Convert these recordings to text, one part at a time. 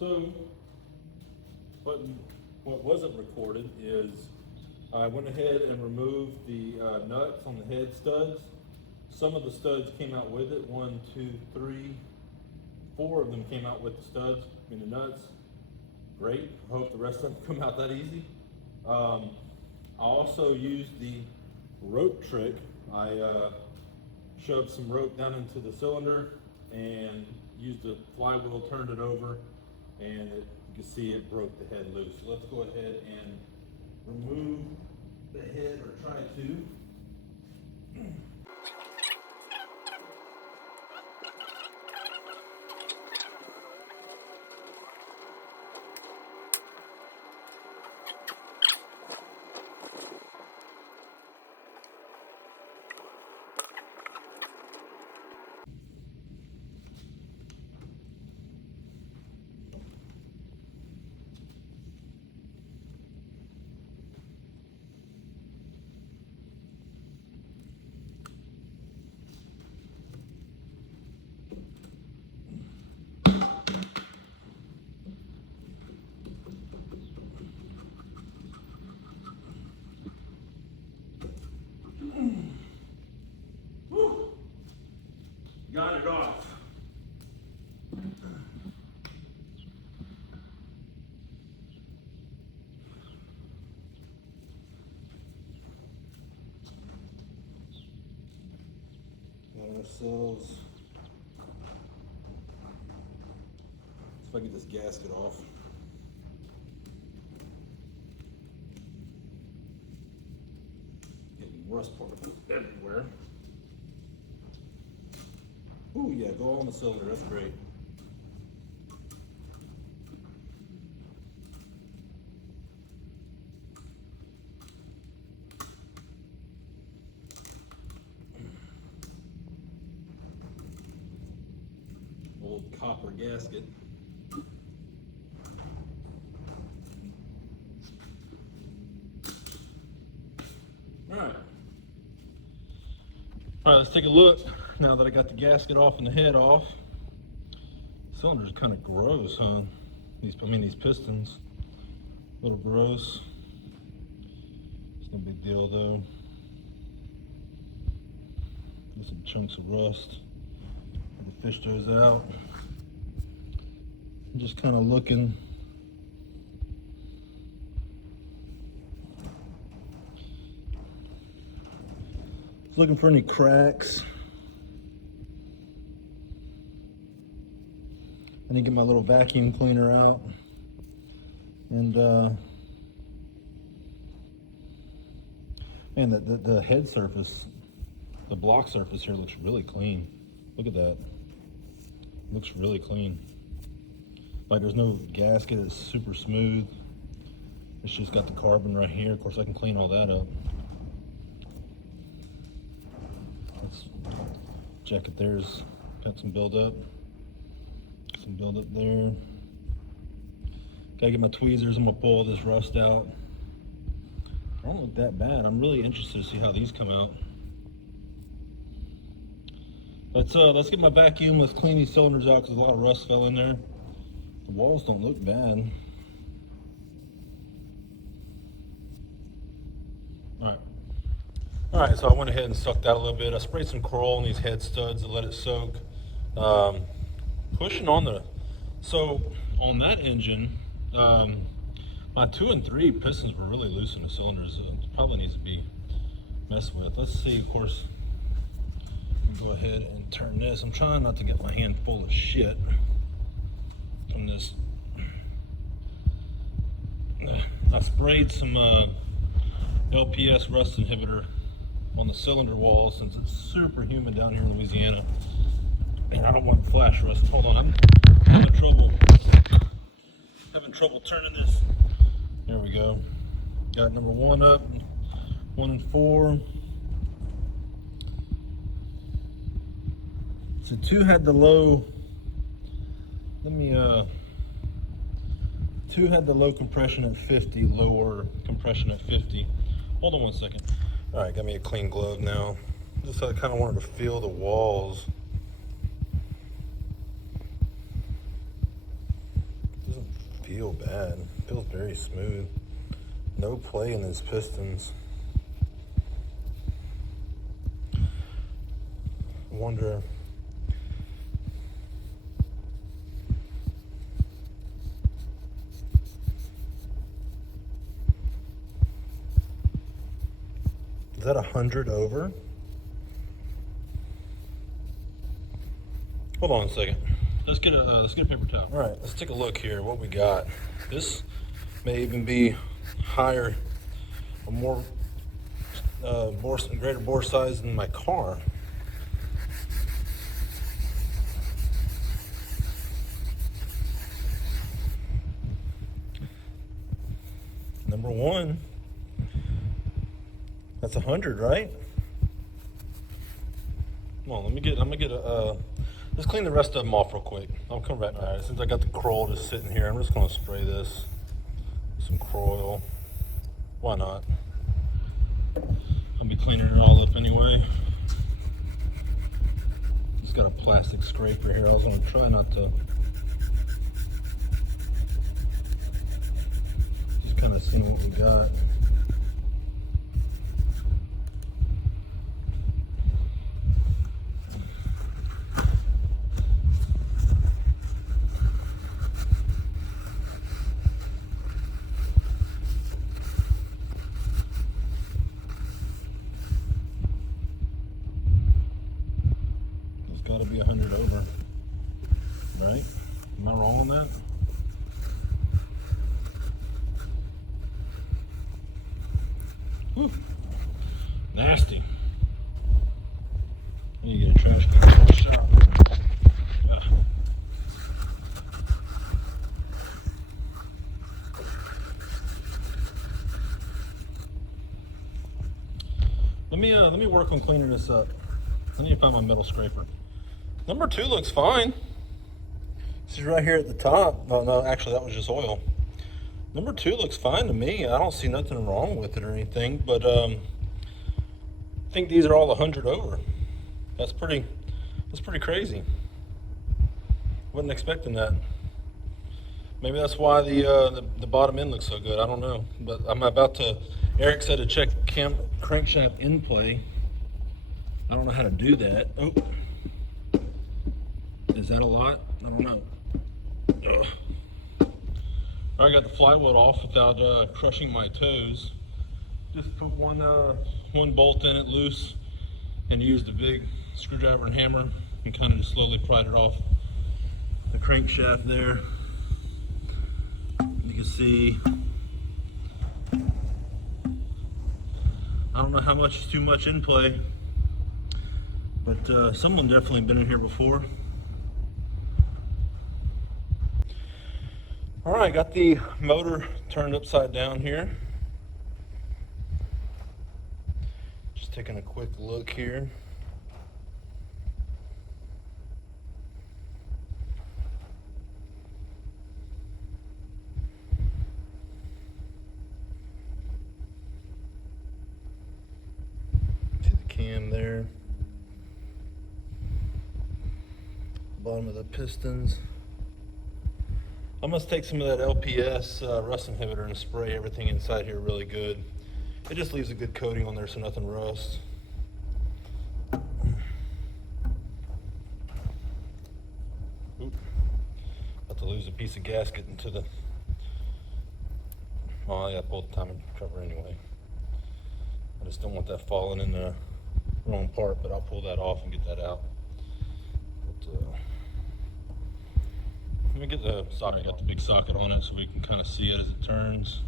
So, what wasn't recorded is I went ahead and removed the nuts on the head studs. Some of the studs came out with it. 1, 2, 3, 4 of them came out with the studs. I mean the nuts. Great. I hope the rest of them come out that easy. I also used the rope trick. I shoved some rope down into the cylinder and used the flywheel, turned it over, and you can see it broke the head loose. So let's go ahead and remove the head, or try to. Got it off. Got ourselves. See if I get this gasket off. Getting rust particles everywhere. Ooh, yeah, go on the cylinder, that's great. Old copper gasket. Alright, let's take a look. Now that I got the gasket off and the head off, cylinder's kind of gross, huh? These pistons, a little gross. It's no big deal though. There's some chunks of rust. I can fish those out. I'm just kind of looking. Just looking for any cracks. I need to get my little vacuum cleaner out, and man, the head surface, the block surface here looks really clean. Look at that. Looks really clean. Like there's no gasket. It's super smooth. It's just got the carbon right here. Of course, I can clean all that up. This jacket there's got some buildup. Some buildup there. Gotta get my tweezers. I'm gonna pull all this rust out. They don't look that bad. I'm really interested to see how these come out. Let's get my vacuum. Let's clean these cylinders out because a lot of rust fell in there. The walls don't look bad. All right. So I went ahead and sucked out a little bit. I sprayed some coral on these head studs to let it soak. Pushing on on that engine, my 2 and 3 pistons were really loose in the cylinders. It probably needs to be messed with. Let's see, of course, I'll go ahead and turn this. I'm trying not to get my hand full of shit from this. I sprayed some LPS rust inhibitor on the cylinder wall since it's super humid down here in Louisiana. And I don't want flash rust. Hold on, I'm having trouble turning this. There we go. Got number 1 up, 1 and 4. So 2 had the low. 2 had the low compression at 50, lower compression at 50. Hold on 1 second. All right, got me a clean glove now. Just I kind of wanted to feel the walls. feel bad. It feels very smooth. No play in his pistons. I wonder. Is that 100 over? Hold on a second. Let's get a paper towel. All right, let's take a look here. What we got? This may even be higher, or more, greater bore size than my car. Number one. That's 100, right? Come on, I'm gonna get a, let's clean the rest of them off real quick. I'll come back. All right, since I got the Kroll just sitting here, I'm just gonna spray this with some Kroll. Why not? I'll be cleaning it all up anyway. Just got a plastic scraper here. I was gonna try not to. Just kind of seeing what we got. Got to be 100 over, right? Am I wrong on that? Whew. Nasty. I need to get a trash can for the shop. Let me work on cleaning this up. I need to find my metal scraper. Number 2 looks fine. This is right here at the top. No, actually that was just oil. Number 2 looks fine to me. I don't see nothing wrong with it or anything, but I think these are all 100 over. That's pretty crazy. Wasn't expecting that. Maybe that's why the bottom end looks so good. I don't know, but I'm about to. Eric said to check crankshaft in play. I don't know how to do that. Oh. Is that a lot? I don't know. Ugh. I got the flywheel off without crushing my toes. Just put one bolt in it loose and used a big screwdriver and hammer and kind of just slowly pried it off the crankshaft there. You can see, I don't know how much is too much in play, but someone definitely been in here before. All right, got the motor turned upside down here. Just taking a quick look here. See the cam there. Bottom of the pistons. I must take some of that LPS rust inhibitor and spray everything inside here really good. It just leaves a good coating on there so nothing rusts. Oop. About to lose a piece of gasket into the, well, I got to pull the timing cover anyway. I just don't want that falling in the wrong part, but I'll pull that off and get that out. But, let me get the socket. I got the big socket on it so we can kind of see it as it turns.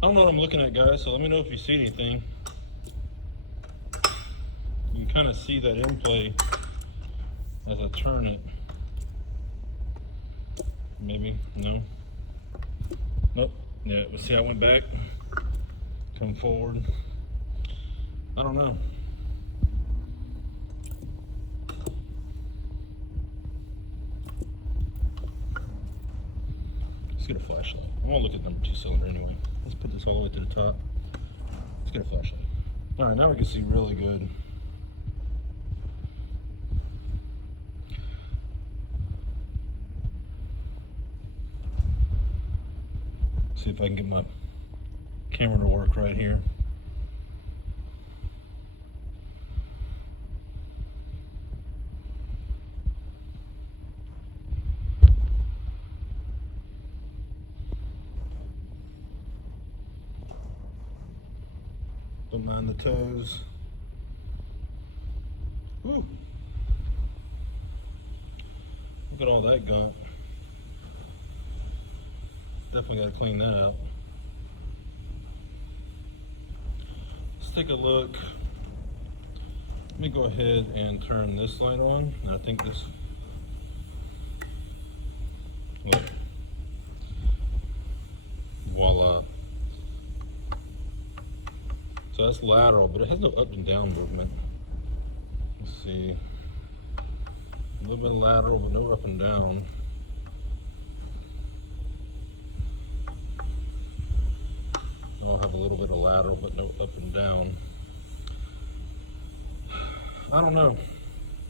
I don't know what I'm looking at, guys, so let me know if you see anything. You can kind of see that in play as I turn it. Maybe, no. Nope, yeah, we'll see how it went back. Come forward. I don't know. get a flashlight. I want to look at number 2 cylinder anyway. Let's put this all the way to the top. Let's get a flashlight. All right, now we can see really good. See if I can get my camera to work right here. Don't mind the toes. Woo. Look at all that gunk. Definitely got to clean that out. Let's take a look. Let me go ahead and turn this light on. And I think this, look, voila. So that's lateral, but it has no up and down movement. Let's see. A little bit of lateral, but no up and down. I'll have a little bit of lateral, but no up and down. I don't know,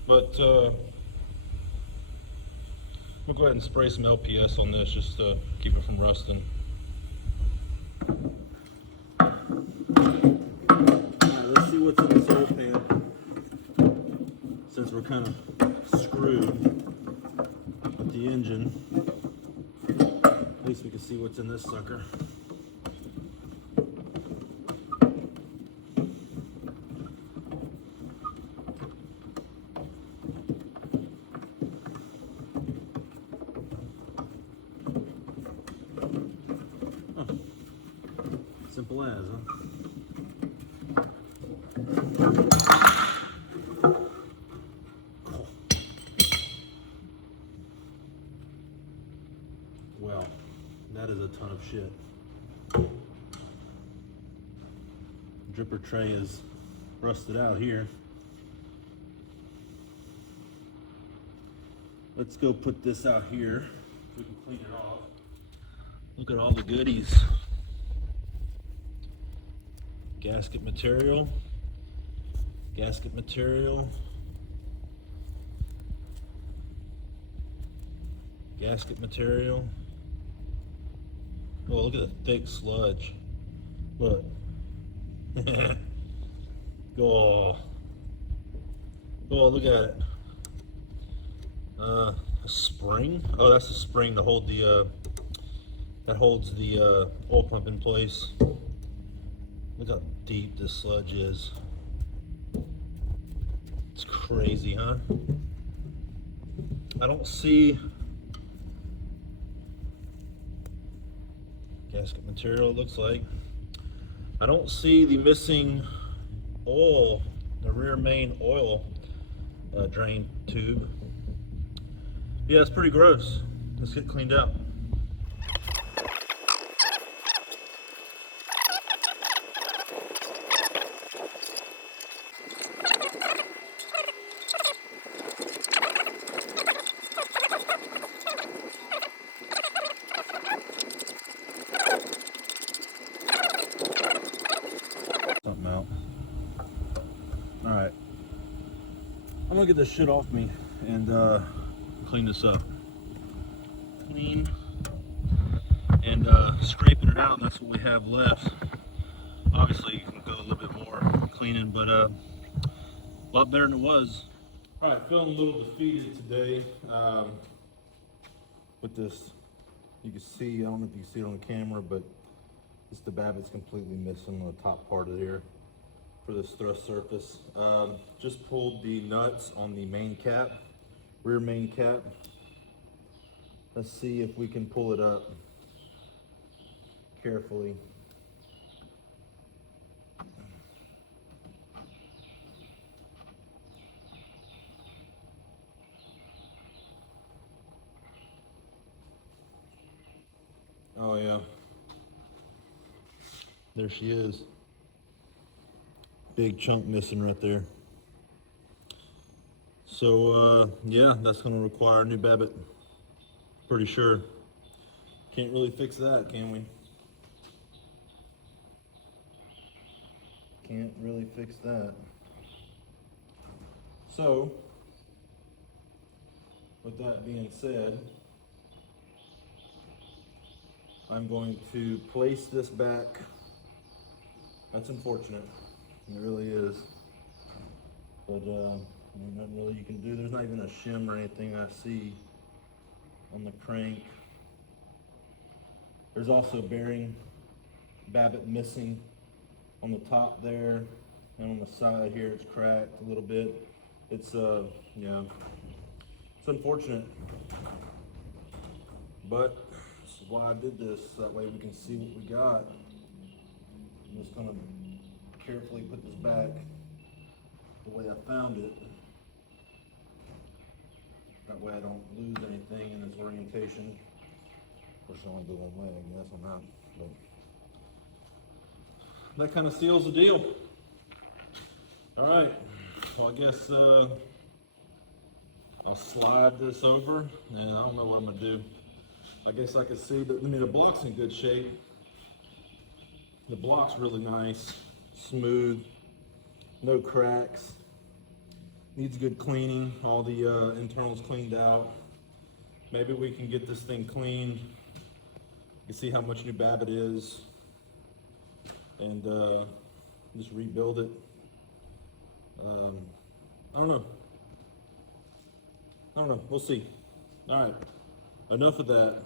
but we'll go ahead and spray some LPS on this just to keep it from rusting. Let's see what's in this oil pan, since we're kind of screwed with the engine. At least we can see what's in this sucker. Simple as, huh? Well, that is a ton of shit. Dripper tray is rusted out here. Let's go put this out here. We can clean it off. Look at all the goodies. Gasket material, gasket material, gasket material. Oh, look at the thick sludge. Look. Oh, look at it. A spring. Oh, that's a spring to hold the that holds the oil pump in place. Look how deep this sludge is. It's crazy, huh? I don't see gasket material, it looks like. I don't see the missing oil, the rear main oil drain tube. Yeah, it's pretty gross. Let's get it cleaned out. Something out. All right, I'm gonna get this shit off me and clean this up. Clean and scraping it out. That's what we have left. Obviously, you can go a little bit more cleaning, but a lot better than it was. All right, feeling a little defeated today with this. You can see, I don't know if you can see it on the camera, but it's the Babbitt's completely missing on the top part of here for this thrust surface. Just pulled the nuts on the main cap, rear main cap. Let's see if we can pull it up carefully. Oh yeah. There she is. Big chunk missing right there. So yeah, that's gonna require a new Babbitt. Pretty sure. Can't really fix that, can we? Can't really fix that. So, with that being said, I'm going to place this back. That's unfortunate. It really is. But there's nothing really you can do. There's not even a shim or anything I see on the crank. There's also bearing babbitt missing on the top there, and on the side here it's cracked a little bit. It's yeah, it's unfortunate, but this is why I did this. That way we can see what we got. I'm just gonna carefully put this back the way I found it. That way I don't lose anything in its orientation. Of course, I only go one way, I guess, on that. But that kind of seals the deal. All right, well, I guess I'll slide this over, and I don't know what I'm gonna do. I guess I can see that, I mean, the block's in good shape. The block's really nice, smooth, no cracks. Needs good cleaning, all the internals cleaned out. Maybe we can get this thing cleaned. You can see how much new babbitt is, and just rebuild it. I don't know, we'll see. All right, enough of that.